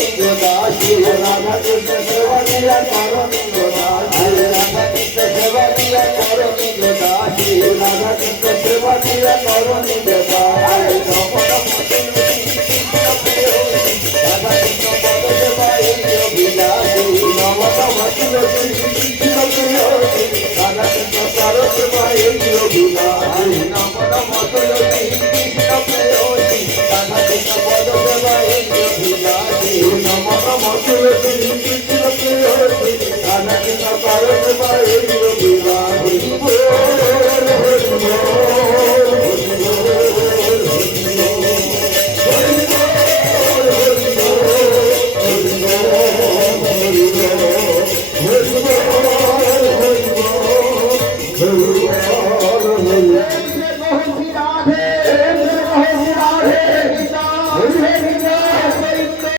নিজ দাসী রাধা কৃষ্ণ সেবা দিয়া করো নিজ দাসী রাধা কৃষ্ণ সেবা দিয়া করো নিজ দাসী রাধা কৃষ্ণ সেবা দিয়া করো নিজ দাসী নম নম রাধা কৃষ্ণ পদ সেবা এই অভিলাষী নম নম তুলসী কৃষ্ণ প্রিয় রাধা কৃষ্ণ পদ সেবা এই অভিলাষী নম নম তুলসী কৃষ্ণ প্রিয় রাধা কৃষ্ণ পদ সেবা এই অভিলাষী নম নম তুলসী কৃষ্ণ প্রিয় রাধা কৃষ্ণ পদ সেবা এই